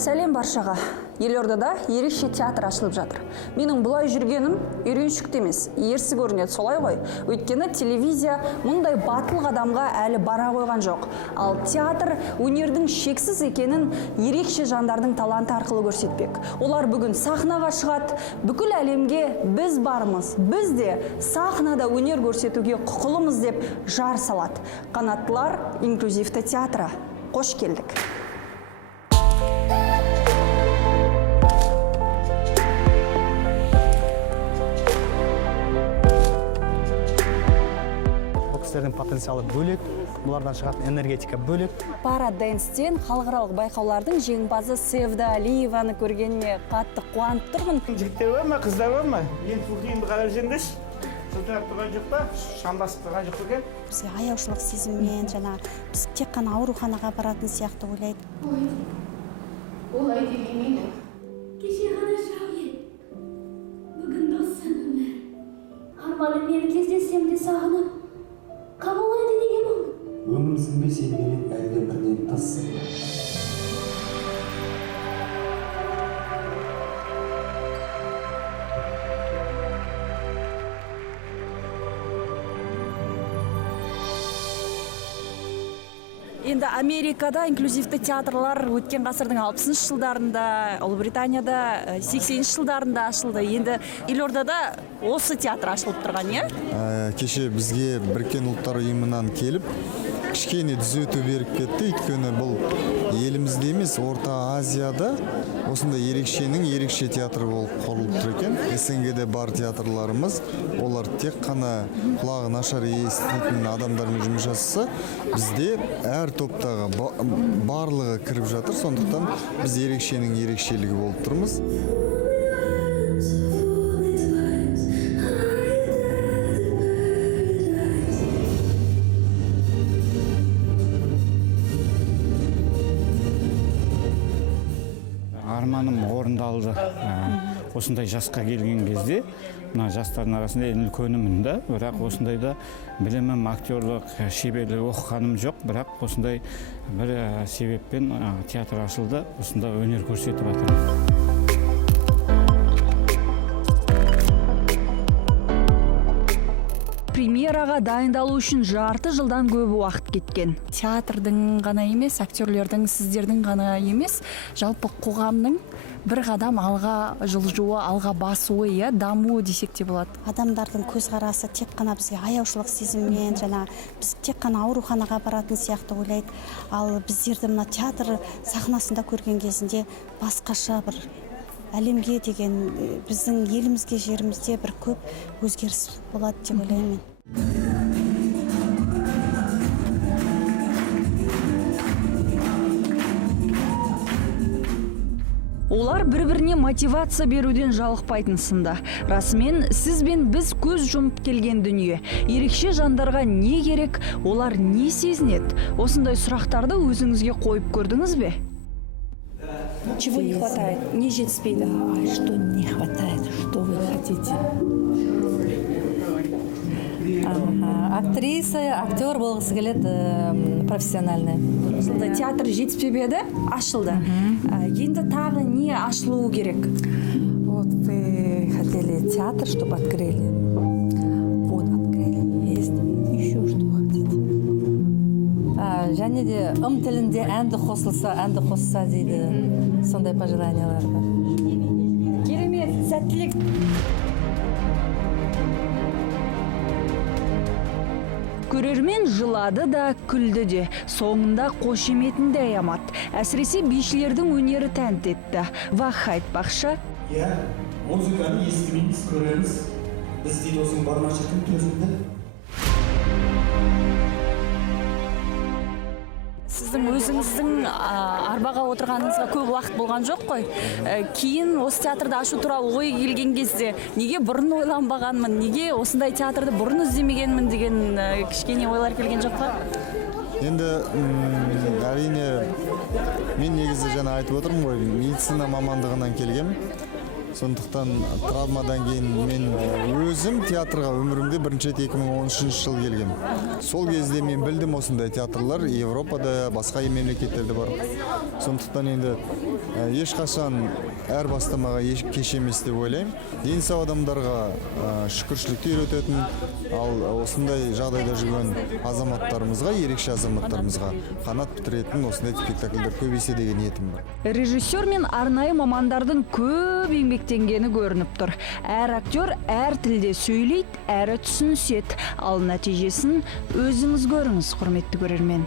Сәлем баршаға. Елордада ерекше театр ашылып жатыр. Менің бұлай жүргенім үйреншікті емес, ерсі көрінеді, солай ғой. Өйткені телевизия мұндай батыл қадамға әлі бара қойған жоқ. Ал театр өнердің шексіз екенін ерекше жандардың таланты арқылы көрсетпек. Олар бүгін сахнаға шығады, бүкіл әлемге біз бармыз, біз де сахнада өнер көрсетуге құқылымыз деп жар салады. Қанаттылар инклюзивті театры. Қош келдік. Потенциалы бөлек, бұлардан шығатын энергетика бөлек. Параденстен халықаралық байқаулардың жеңімпазы Севда Алиеваны көргеніне қатты қуанып тұрмын. Жігіттер бар ма, қыздар бар ма? Ең фурдиінді қарап жүріңдерші. Сылтырап тұрған жоқ па? Шамбасып тұрған жоқ екен? Бізге аяушылық сезіммен, біз тек қана ауруханаға баратын сияқты ойлайды. Олай дегенмен кеше ғана жау ед. Бүгін досым өмір. Арманымен кездесем де сағынып. Қабылайды неге бұл? Өміріміздің бе сенбеген әлде бірден тыс. Енді Америкада инклюзивті театрлар өткен ғасырдың 60 жылдарында, Ұлыбританияда 80 жылдарында ашылды. Енді елордада осы театр ашылып тұрған, е? Кеше бізге Біріккен ұлттар ұйымынан келіп, кішкене түзету беріп кетті. Өйткені бұл елімізде емес, Орта Азияда осындай ерекше театр болып құрылып тұр екен. СНГ-де бар театрларымыз, олар тек қана құлағы нашар еститін адамдармен жұмыс жасаса, бізде әр топтағы барлығы кіріп жатыр. Сондықтан біз ерекшелігі болып тұрмыз. Арманым орындалды. Осындай жасқа келген кезде, мына жастардың арасында үлкенімін да, бірақ осындайда білімім, актерлық шеберлік оқығаным жоқ, бірақ осындай бір себеппен театр ашылды, осында өнер көрсетіп жатырмын. Премьераға дайындалу үшін жарты жылдан көп уақыт кеткен. Театрдың ғана емес, актерлердің, сіздердің ғана емес, жалпы қоғамның бір қадам алға жылжуы, алға басуы, дамуы десек те болады. Адамдардың көзқарасы тек қана бізге аяушылық сезіммен, біз тек қана ауруханаға баратын сияқты ойлайды. Ал біздерді мына театр сахнасында көрген кезінде басқаша бір әлемге деген біздің елімізге, жерімізде бір көп өзгеріс болады деп ойлаймын. Олар бір-біріне мотивация беруден жалықпайтын сында. Расымен, сіз бен біз көз жұмып келген дүние. Ерекше жандарға не керек, олар не сезінеді? Осындай сұрақтарды өзіңізге қойып көрдіңіз бе? Чего не хватает? Не жетіспейді? Что не хватает? Что вы хотите? Актриса, актер болғысы келеді, профессиональный. Театр жетіспеді, ашылды. Енді тағы не ашылуы керек? Вот вы хотели театр, чтобы открыли. Вот открыли. Есть еще что хотите? Және де тілінде әнді қосылса дейді. Сондай пожеланиялар бар. Керемет, сәттілік. Көрермен жылады да, күлді де, соңында қошеметін де аямат. Әсіресе бишілердің өнері тәнті етті. Ваққа айтпақша. Музыканы естімейміз, көреміз. Біз дейді осың бармашылықтың төзімді. Сіздің өзіңіздің арбаға отырғаныңызға көп уақыт болған жоқ қой. Кейін осы театрды ашу туралы ой келген кезде неге бұрын ойланбағанмын, неге осындай театрды бұрын іздемегенмін деген кішкене ойлар келген жоқ па? Енді әрине мен негізі жаңа айтып отырмын ғой, медицина мамандығынан келгем. Сондықтан травмадан кейін мен өзім театрға өмірімде бірінші рет 2013 жылы келгем. Сол кезде мен білдім осындай театрлар Европада, басқа мемлекеттерде бар. Сондықтан енді ешқашан әр бастамаға кеш емес деп ойлаймын. Дені сау адамдарға шүкіршілікті үйрететін, ал осындай жағдайда жүрген азаматтарымызға, ерекше азаматтарымызға қанат бітіретін осындай спектакльдер көбейсе деген ниетім бар. Режиссер мен арнайы мамандардың көп еңбектенгені көрініп тұр. Әр актер әр тілде сөйлейді, әрі түсініседі. Ал нәтижесін өзіңіз көріңіз, құрметті көрермен.